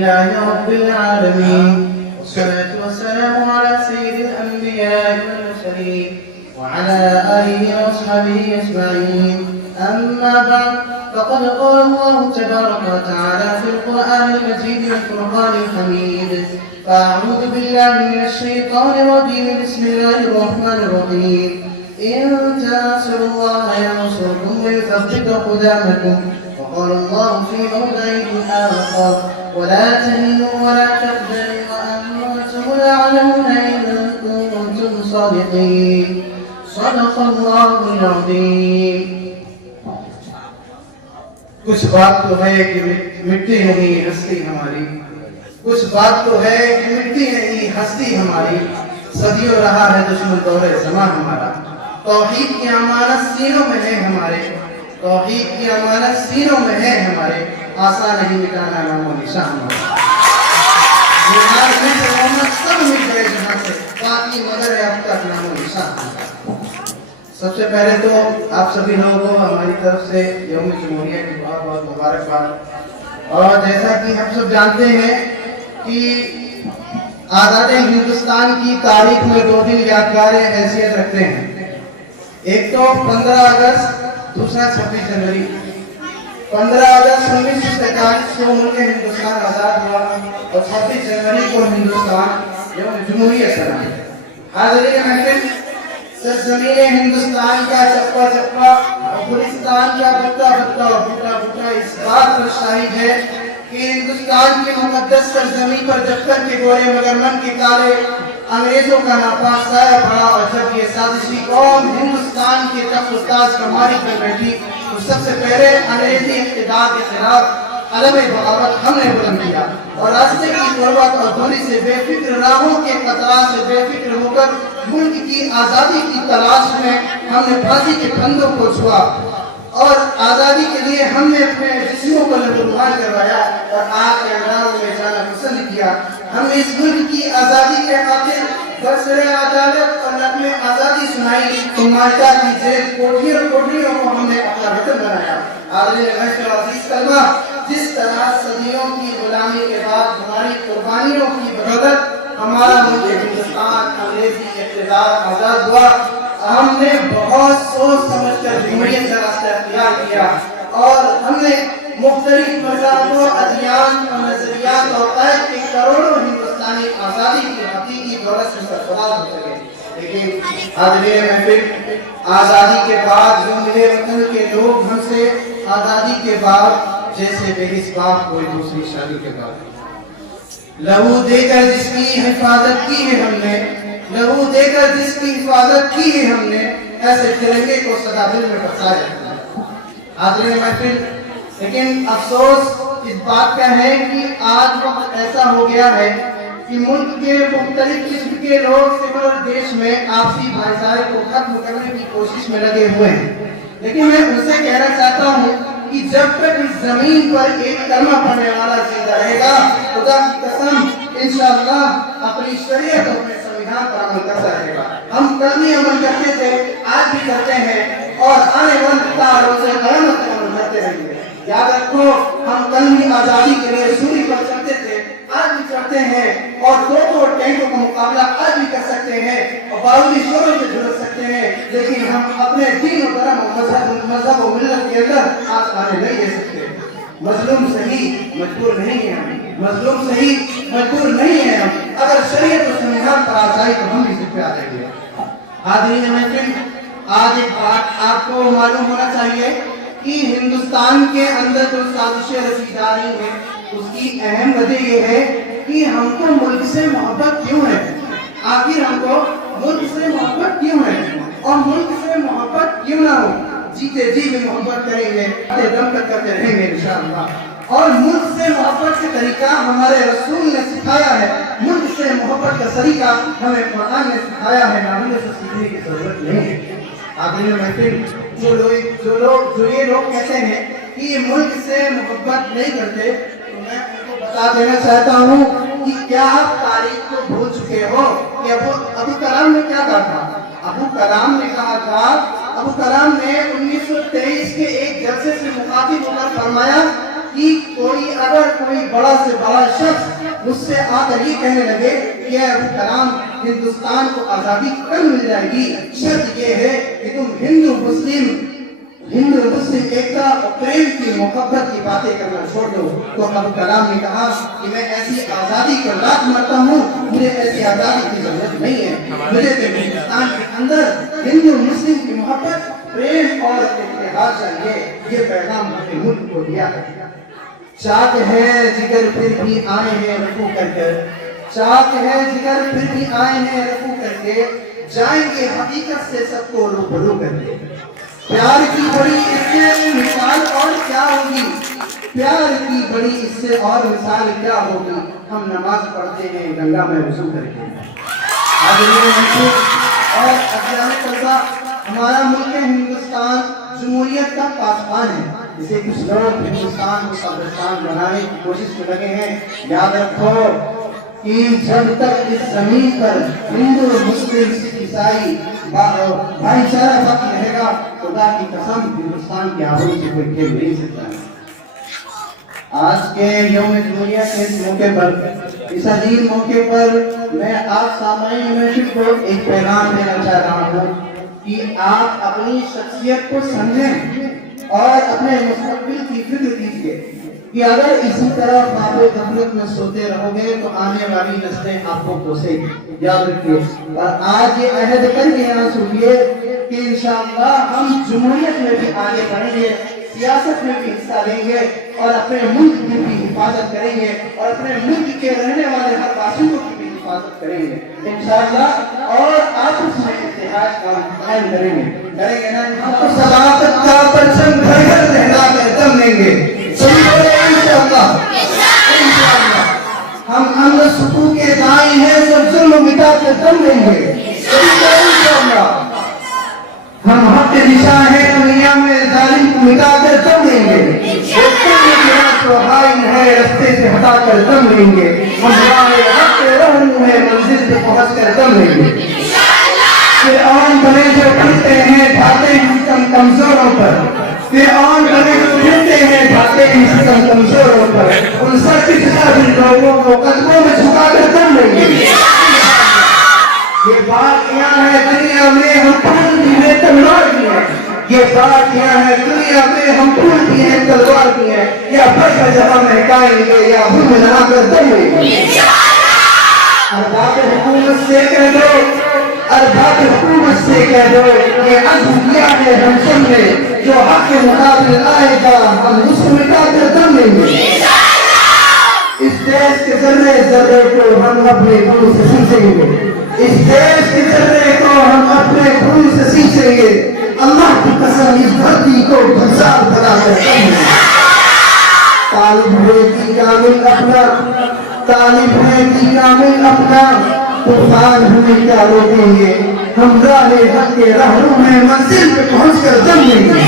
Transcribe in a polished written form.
لله رب العالمين، والصلاة والسلام على سيد الأنبياء والمرسلين وعلى آله وأصحابه أجمعين. أما بعد، فقد قال الله تبارك وتعالى في القرآن المجيد والفرقان الحميد: فأعوذ بالله من الشيطان الرجيم، بسم الله الرحمن الرحيم. إن تنصروا الله ينصركم ويثبت أقدامكم. وقال الله في موضع آخر: ولا تهنوا ولا تحزنوا وأنتم الأعلون إن كنتم صادقين. صدق الله العظيم. کچھ بات تو ہے کہ مٹی نہیں ہستی ہماری، کچھ بات تو ہے کہ مٹی نہیں ہستی ہماری، صدیوں رہا ہے دشمن دور زمان ہمارا. توحید کی امانت سینوں میں ہے ہمارے، توحید کی امانت سینوں میں ہے ہمارے، آسان نہیں مٹانا نام و نشان ہمارا. سب مٹ گئے جہاں سے، باقی مگر ہے اب تک نام و نشان ہمارا. سب سے پہلے تو آپ سبھی لوگوں کو ہماری طرف سے یوم جمہوریہ کی بہت بہت مبارکباد. اور جیسا کہ ہم سب جانتے ہیں کہ آزاد ہندوستان کی تاریخ میں 2 دن یادگار حیثیت رکھتے ہیں. ایک تو 15 اگست، دوسرا 26 جنوری. 15 اگست 1947 کو ملک ہندوستان آزاد ہوا اور 26 جنوری کو ہندوستان یوم جمہوریہ سنا. حاضرین محفل، سرزمین ہندوستان کا چپا چپا اور گلستان کا بتا بتا اور بوٹا بوٹا اس بات پر شاہد ہے کہ ہندوستان کی مقدس سرزمین پر جب تک کے گورے مگر من کے کالے انگریزوں کا ناپاک سایہ پڑا اور جب یہ سازشی قوم ہندوستان کے تخت و تاج کا ماری کر بیٹھی تو سب سے پہلے انگریزی اقتدار کے خلاف علم بغاوت ہم نے بلند کیا اور راستے کی غربت اور دوری سے بے فکر راہوں کے قطرات سے بے فکر ہو کر ملک کی آزادی کی تلاش میں ہم نے پھانسی کے پھندوں کو چھوا اور آزادی کے لیے ہم نے اپنے جسموں کو لہوبھان کروایا اور آگ کے انگاروں میں جانا پسند کیا. ہم نے اس ملک کی آزادی کے خاطر برسر عدالت اور نغم آزادی سنائی تو مالٹا کی جیل کوٹھیوں کو ہم نے اپنا وطن بنایا. حاضرین محفل عزیز طلبہ، جس طرح صدیوں کی غلامی کے بعد ہماری قربانیوں کی بدولت ہمارا ملک ہندوستان انگریزی اقتدار آزاد ہوا، ہم نے بہت سوچ سمجھ کر جمہوریت کا راستہ اختیار کیا اور ہم نے مختلف مذاہبوں، ادیان اور نظریات اور قید کے کروڑوں ہندوستانی آزادی کی حقیقی دولت سے سرفراز ہو سکے. لیکن حاضرین محفل، آزادی کے بعد جو ملے وطن کے لوگ ہم سے آزادی کے بعد جیسے بے حس باپ کوئی دوسری شادی کے بعد لہو دے کر جس کی حفاظت کی ہے ہم نے، لہو دے کر جس کی حفاظت کی ہے ہم نے، ایسے ترنگے کو سدا دل میں بسایا. حاضرین محفل، لیکن افسوس اس بات کا ہے کہ آج وقت ایسا ہو گیا ہے کہ ملک کے مختلف قسم کے لوگ صفر دیش میں آپسی بھائی چارے کو ختم کرنے کی کوشش میں لگے ہوئے ہیں. لیکن میں ان سے کہنا چاہتا ہوں کہ جب تک اس زمین پر ایک کلمہ پڑھنے والا زندہ رہے گا، خدا کی قسم انشاءاللہ اپنی شریعت اور اپنے سنویدھان پر عمل کرتا رہے گا. ہم کلمی عمل کرتے تھے، آج بھی کرتے ہیں اور آنے والے روز قیامت تک عمل کرتے رہیں گے. یاد رکھو، ہم کلمی آزادی کے لیے سوری پر چڑھتے تھے، آج بھی چڑھتے ہیں اور 2 ٹینکوں کا مقابلہ آج بھی کر سکتے ہیں اور بارودی شوروں سے جھڑک سکتے ہیں. لیکن ہم اپنے دین و دھرم و مذہب و ملت کے اندر آج آنے نہیں دے سکتے. مظلوم صحیح مجبور نہیں ہے ہم، مظلوم صحیح مجبور نہیں ہے ہم. اگر شریعت و سنویدھان پر آ جائے تو ہم بھی ذمہ پہ آ جائیں گے. حاضرین محفل، آج ایک بات آپ کو معلوم ہونا چاہیے کہ ہندوستان کے اندر جو سازشیں رچی جا رہی ہیں اس کی اہم وجہ یہ ہے کہ ہم کو ملک سے محبت کیوں ہے. آخر ہم کو ملک سے محبت کیوں ہے اور ملک سے محبت کیوں نہ ہو. جیتے جی بھی محبت کریں گے، دم تک کرتے رہیں گے انشاءاللہ. اور ملک سے محبت کا طریقہ ہمارے رسول نے سکھایا ہے. ملک سے محبت کا طریقہ ہمیں قرآن نے سکھایا ہے، نہ ہمیں سے سیکھنے کی ضرورت نہیں ہے. آخری محفل، جو یہ لوگ کہتے ہیں کہ یہ ملک سے محبت نہیں کرتے، تو میں ان کو بتا دینا چاہتا ہوں کہ کیا آپ تاریخ کو بھول چکے ہو کہ ابو کلام نے کیا کہا تھا. ابو کلام نے کہا تھا، ابو کلام نے 1923 کے ایک جلسے سے مخاطب ہو کر فرمایا کہ اگر کوئی بڑا سے بڑا شخص مجھ سے آ کر یہ کہنے لگے کہ اے ابو کلام ہندوستان کو آزادی کب مل جائے گی، شرط یہ ہے کہ تم ہندو مسلم ایکتا اور پریم کی محبت کی باتیں کرنا چھوڑ دو، تو ابو کلام نے کہا کہ میں ایسی آزادی کو رات مرتا ہوں، مجھے ایسی آزادی کی ضرورت نہیں ہے، مجھے تو ہندوستان کے اندر ہندو مسلم کی محبت، پریم اور اتحاد چاہیے۔ یہ پیغام اپنے ملک کو دیا ہے۔ چاک ہے جگر پھر بھی آئے ہیں رفو کر کر، چاک ہے جگر پھر بھی آئے ہیں رفو کر کے، جائیں گے حقیقت سے سب کو روبرو کر کے۔ پیار کی بڑی اس سے مثال اور کیا ہوگی، پیار کی بڑی اس سے اور مثال کیا ہوگی، ہم نماز پڑھتے ہیں گنگا میں وضو کر کے۔ اور اجزائے طلبہ، ہمارا ملک ہندوستان جمہوریت کا پاسبان ہے، جسے کچھ لوگ ہندوستان کو قبرستان بنانے کی کوشش میں لگے ہیں۔ یاد رکھو کہ جب تک اس زمین پر ہندو مسلم سکھ عیسائی بھائی چارہ باقی رہے گا، خدا کی قسم ہندوستان کی آبرو سے کوئی کھیل نہیں سکتا ہے۔ آج کے یوم جمہوریہ کے موقع پر، اس عظیم موقع پر میں آپ سامعین میں کو ایک پیغام دینا چاہ رہا ہوں کہ آپ اپنی شخصیت کو سمجھیں اور اپنے مستقبل کی فکر کیجیے کہ اگر اسی طرح خواب غفلت میں سوتے رہو گے تو آنے والی نسلیں آپ کو کوسے گی۔ یاد رکھیے اور آج یہ عہد کر کے یہاں سنیے کہ انشاءاللہ ہم جمہوریت میں بھی آگے بڑھیں گے، سیاست میں بھی حصہ لیں گے اور اپنے ملک کی بھی حفاظت کریں گے اور اپنے ملک کے رہنے والے ہر باشندوں کی بھی حفاظت کریں گے انشاءاللہ، اور آپس میں اتحاد کا قائم کریں گے نا؟ صداقت کا پرچم گھر گھر لہرا کر دم لیں گے انشاءاللہ۔ ہم امن سکون کے دائی ہیں، سب ظلم مٹا کر دم لیں گے انشاءاللہ۔ ہم حق دشا ہیں، دنیا میں ظالم کو مٹا کر دم لیں گے، سوہائن ہے رستے سے ہٹا کر دم لیں گے، ہم راہ حق رہنو ہے منزل پہ پہنچ کر دم لیں گے۔ فرعون بنے جو پھرتے ہیں ڈھاتے ہیں ستم کمزوروں پر، فرعون بنے جو پھرتے ہیں ڈھاتے ہیں ستم کمزوروں پر، ان سر کی جن لوگوں کو قدموں میں جھکا کر دم لیں گے۔ یہ بات کیا ہے دنیا میں ہم پھول بھی ہیں تلوار بھی ہیں، یہ بات کیا ہے دنیا میں ہم پھول بھی ہیں تلوار بھی ہیں، یا بس جہاں مہکائیں گے یا ہم لگا کر دم لیں گے۔ ارباب حکومت سے کہہ دو، ارباب حکومت سے کہہ دو، یہ عزم کیا ہے ہم سب نے، جو حق کے مقابل آئے گا ہم اس کو مٹا کر دم لیں گے۔ اس دیش کے ذرے ذرے کو ہم اپنے خون سے سینچیں گے، اس دیش کے ذرے کو ہم اپنے خون سے سینچیں گے، اللہ کی قسم اس دھرتی کو گلزار بنا کر دم لیں گے۔ طالب ہے کی کامل اپنا، طالب ہے کی کامل اپنا، طوفان ہمیں کیا روکیں گے، ہم راہ حق کے رہنما ہیں منزل پہ پہنچ کر دم لیں گے۔